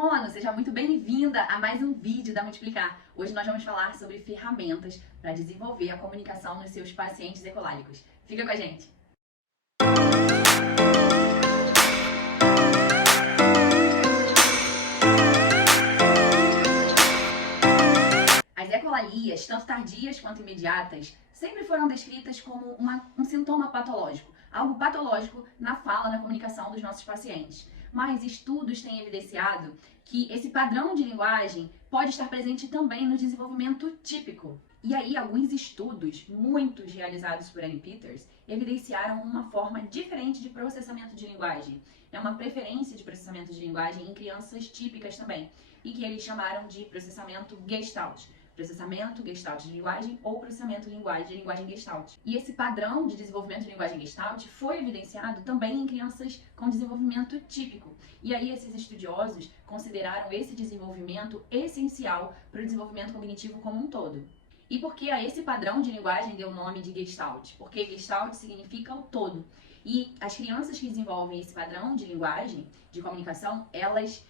Fono, seja muito bem-vinda a mais um vídeo da Multiplicar. Hoje nós vamos falar sobre ferramentas para desenvolver a comunicação nos seus pacientes ecolálicos. Fica com a gente! As ecolalias, tanto tardias quanto imediatas, sempre foram descritas como um sintoma patológico, algo patológico na fala, na comunicação dos nossos pacientes. Mas estudos têm evidenciado que esse padrão de linguagem pode estar presente também no desenvolvimento típico. E aí, alguns estudos, muitos realizados por Annie Peters, evidenciaram uma forma diferente de processamento de linguagem. É uma preferência de processamento de linguagem em crianças típicas também, e que eles chamaram de processamento Gestalt. Processamento Gestalt de linguagem ou processamento de linguagem Gestalt. E esse padrão de desenvolvimento de linguagem Gestalt foi evidenciado também em crianças com desenvolvimento típico. E aí esses estudiosos consideraram esse desenvolvimento essencial para o desenvolvimento cognitivo como um todo. E por que a esse padrão de linguagem deu o nome de Gestalt? Porque Gestalt significa o todo. E as crianças que desenvolvem esse padrão de linguagem, de comunicação, elas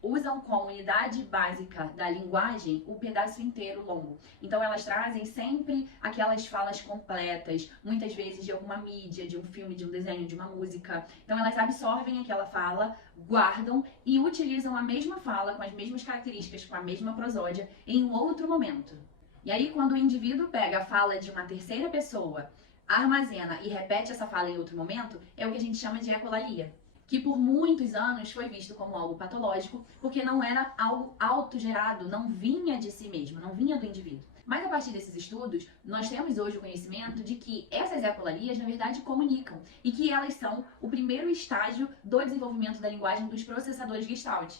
usam como unidade básica da linguagem o pedaço inteiro longo. Então elas trazem sempre aquelas falas completas, muitas vezes de alguma mídia, de um filme, de um desenho, de uma música. Então elas absorvem aquela fala, guardam e utilizam a mesma fala, com as mesmas características, com a mesma prosódia, em um outro momento. E aí quando o indivíduo pega a fala de uma terceira pessoa, armazena e repete essa fala em outro momento, é o que a gente chama de ecolalia, que por muitos anos foi visto como algo patológico, porque não era algo autogerado, não vinha de si mesmo, não vinha do indivíduo. Mas a partir desses estudos, nós temos hoje o conhecimento de que essas ecolalias, na verdade, comunicam, e que elas são o primeiro estágio do desenvolvimento da linguagem dos processadores Gestalt.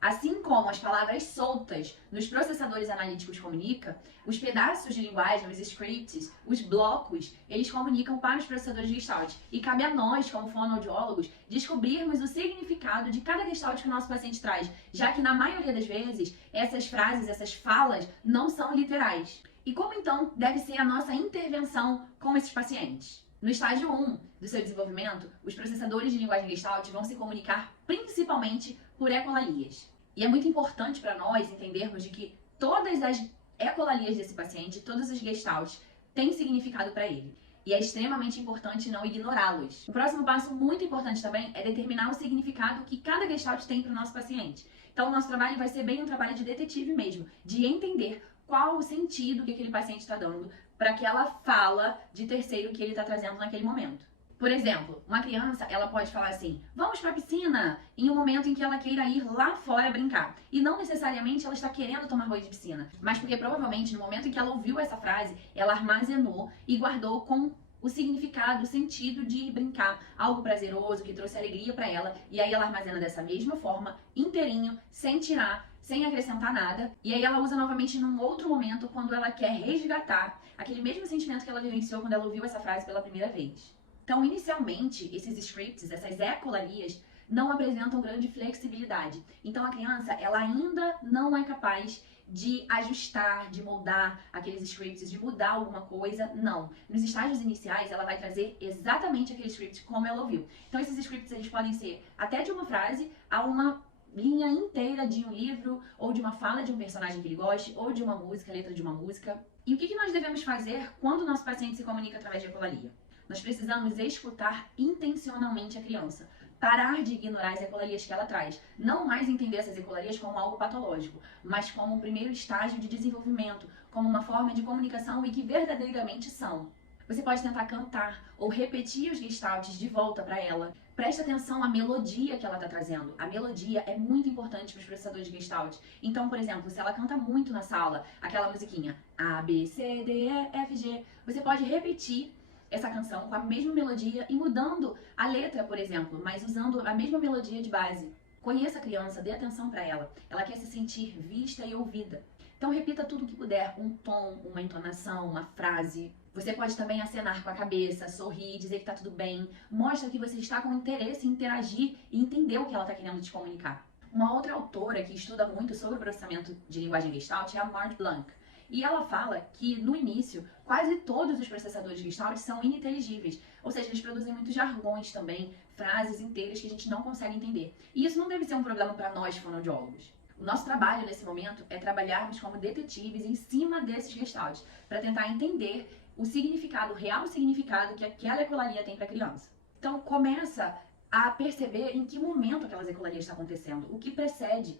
Assim como as palavras soltas nos processadores analíticos comunicam, os pedaços de linguagem, os scripts, os blocos, eles comunicam para os processadores Gestalt. E cabe a nós, como fonoaudiólogos, descobrirmos o significado de cada Gestalt que o nosso paciente traz, já que na maioria das vezes essas frases, essas falas não são literais. E como então deve ser a nossa intervenção com esses pacientes? No estágio 1 do seu desenvolvimento, os processadores de linguagem Gestalt vão se comunicar principalmente por ecolalias. E é muito importante para nós entendermos de que todas as ecolalias desse paciente, todas as Gestalts, têm significado para ele. E é extremamente importante não ignorá-los. O próximo passo muito importante também é determinar o significado que cada Gestalt tem para o nosso paciente. Então o nosso trabalho vai ser bem um trabalho de detetive mesmo, de entender qual o sentido que aquele paciente está dando para aquela fala de terceiro que ele está trazendo naquele momento. Por exemplo, uma criança, ela pode falar assim, vamos para a piscina, em um momento em que ela queira ir lá fora brincar. E não necessariamente ela está querendo tomar banho de piscina, mas porque provavelmente no momento em que ela ouviu essa frase, ela armazenou e guardou com o significado, o sentido de ir brincar, algo prazeroso, que trouxe alegria para ela, e aí ela armazena dessa mesma forma, inteirinho, sem tirar, sem acrescentar nada, e aí ela usa novamente num outro momento, quando ela quer resgatar aquele mesmo sentimento que ela vivenciou quando ela ouviu essa frase pela primeira vez. Então, inicialmente, esses scripts, essas ecolalias, não apresentam grande flexibilidade. Então, a criança, ela ainda não é capaz de ajustar, de moldar aqueles scripts, de mudar alguma coisa, não. Nos estágios iniciais, ela vai trazer exatamente aquele script como ela ouviu. Então, esses scripts, eles podem ser até de uma frase a uma linha inteira de um livro, ou de uma fala de um personagem que ele goste, ou de uma música, letra de uma música. E o que nós devemos fazer quando o nosso paciente se comunica através de ecolalia? Nós precisamos escutar intencionalmente a criança, parar de ignorar as ecolalias que ela traz, não mais entender essas ecolalias como algo patológico, mas como um primeiro estágio de desenvolvimento, como uma forma de comunicação e que verdadeiramente são. Você pode tentar cantar ou repetir os gestaltes de volta para ela. Preste atenção à melodia que ela está trazendo. A melodia é muito importante para os processadores de gestalt. Então, por exemplo, se ela canta muito na sala, aquela musiquinha A, B, C, D, E, F, G, você pode repetir essa canção com a mesma melodia e mudando a letra, por exemplo, mas usando a mesma melodia de base. Conheça a criança, dê atenção para ela. Ela quer se sentir vista e ouvida. Então repita tudo o que puder, um tom, uma entonação, uma frase. Você pode também acenar com a cabeça, sorrir, dizer que tá tudo bem. Mostra que você está com interesse em interagir e entender o que ela está querendo te comunicar. Uma outra autora que estuda muito sobre o processamento de linguagem Gestalt é a Marthe Blanc. E ela fala que, no início, quase todos os processadores Gestalt são ininteligíveis. Ou seja, eles produzem muitos jargões também, frases inteiras que a gente não consegue entender. E isso não deve ser um problema para nós, fonoaudiólogos. O nosso trabalho nesse momento é trabalharmos como detetives em cima desses Gestalts, para tentar entender o significado, o real significado que aquela ecolalia tem para a criança. Então, começa a perceber em que momento aquelas ecolalias está acontecendo, o que precede,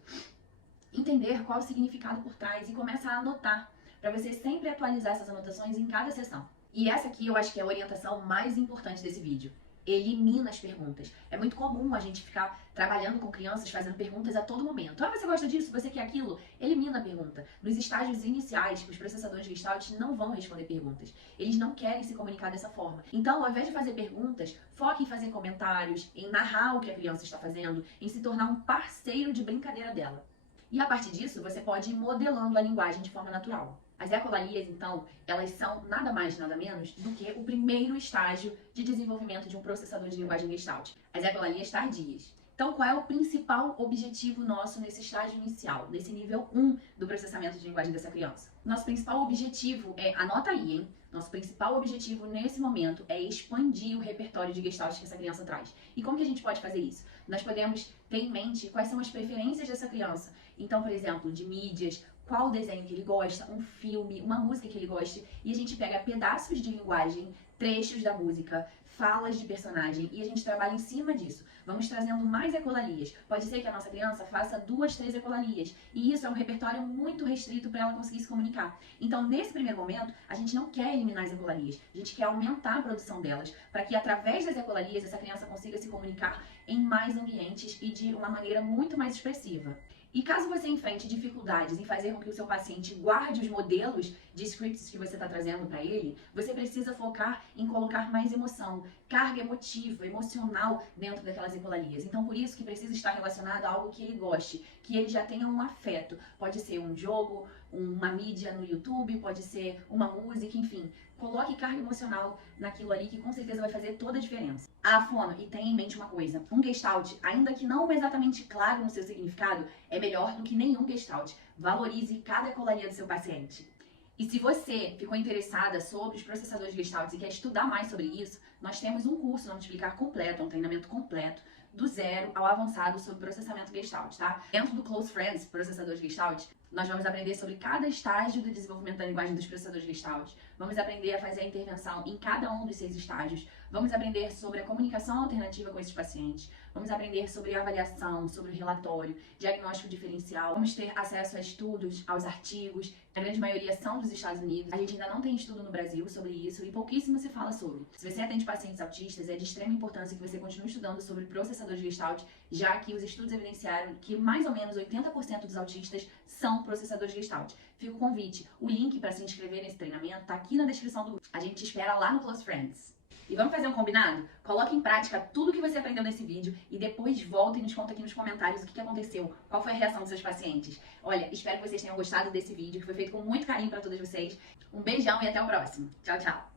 entender qual é o significado por trás e começa a anotar, para você sempre atualizar essas anotações em cada sessão. E essa aqui eu acho que é a orientação mais importante desse vídeo. Elimina as perguntas. É muito comum a gente ficar trabalhando com crianças, fazendo perguntas a todo momento. Ah, você gosta disso? Você quer aquilo? Elimina a pergunta. Nos estágios iniciais, os processadores Gestalt não vão responder perguntas. Eles não querem se comunicar dessa forma. Então, ao invés de fazer perguntas, foque em fazer comentários, em narrar o que a criança está fazendo, em se tornar um parceiro de brincadeira dela. E a partir disso, você pode ir modelando a linguagem de forma natural. As ecolalias, então, elas são nada mais, nada menos do que o primeiro estágio de desenvolvimento de um processador de linguagem Gestalt. As ecolalias tardias. Então, qual é o principal objetivo nosso nesse estágio inicial, nesse nível 1 do processamento de linguagem dessa criança? Nosso principal objetivo é, anota aí, hein? Nosso principal objetivo nesse momento é expandir o repertório de Gestalt que essa criança traz. E como que a gente pode fazer isso? Nós podemos ter em mente quais são as preferências dessa criança. Então, por exemplo, de mídias, qual desenho que ele gosta, um filme, uma música que ele goste, e a gente pega pedaços de linguagem, trechos da música, falas de personagem, e a gente trabalha em cima disso. Vamos trazendo mais ecolalias. Pode ser que a nossa criança faça 2, 3 ecolalias, e isso é um repertório muito restrito para ela conseguir se comunicar. Então, nesse primeiro momento, a gente não quer eliminar as ecolalias, a gente quer aumentar a produção delas, para que através das ecolalias essa criança consiga se comunicar em mais ambientes e de uma maneira muito mais expressiva. E caso você enfrente dificuldades em fazer com que o seu paciente guarde os modelos de scripts que você está trazendo para ele, você precisa focar em colocar mais emoção, carga emotiva, emocional dentro daquelas ecolalias. Então, por isso que precisa estar relacionado a algo que ele goste, que ele já tenha um afeto. Pode ser um jogo, uma mídia no YouTube, pode ser uma música, enfim. Coloque carga emocional naquilo ali que com certeza vai fazer toda a diferença. Ah, fono, e tenha em mente uma coisa, um Gestalt, ainda que não exatamente claro no seu significado, é melhor do que nenhum Gestalt. Valorize cada ecolalia do seu paciente. E se você ficou interessada sobre os processadores Gestalt e quer estudar mais sobre isso, nós temos um curso no Multiplicar completo, um treinamento completo, do zero ao avançado sobre processamento Gestalt, tá? Dentro do Close Friends, processadores Gestalt, nós vamos aprender sobre cada estágio do desenvolvimento da linguagem dos processadores Gestalt. Vamos aprender a fazer a intervenção em cada um dos 6 estágios. Vamos aprender sobre a comunicação alternativa com esses pacientes. Vamos aprender sobre avaliação, sobre o relatório, diagnóstico diferencial. Vamos ter acesso a estudos, aos artigos. A grande maioria são dos Estados Unidos. A gente ainda não tem estudo no Brasil sobre isso e pouquíssimo se fala sobre. Se você atende pacientes autistas, é de extrema importância que você continue estudando sobre processadores Gestalt, já que os estudos evidenciaram que mais ou menos 80% dos autistas são processadores Gestalt. Fica o convite. O link para se inscrever nesse treinamento está aqui na descrição do vídeo. A gente te espera lá no Close Friends. E vamos fazer um combinado? Coloque em prática tudo que você aprendeu nesse vídeo e depois volta e nos conta aqui nos comentários o que aconteceu, qual foi a reação dos seus pacientes. Olha, espero que vocês tenham gostado desse vídeo, que foi feito com muito carinho para todas vocês. Um beijão e até o próximo. Tchau, tchau!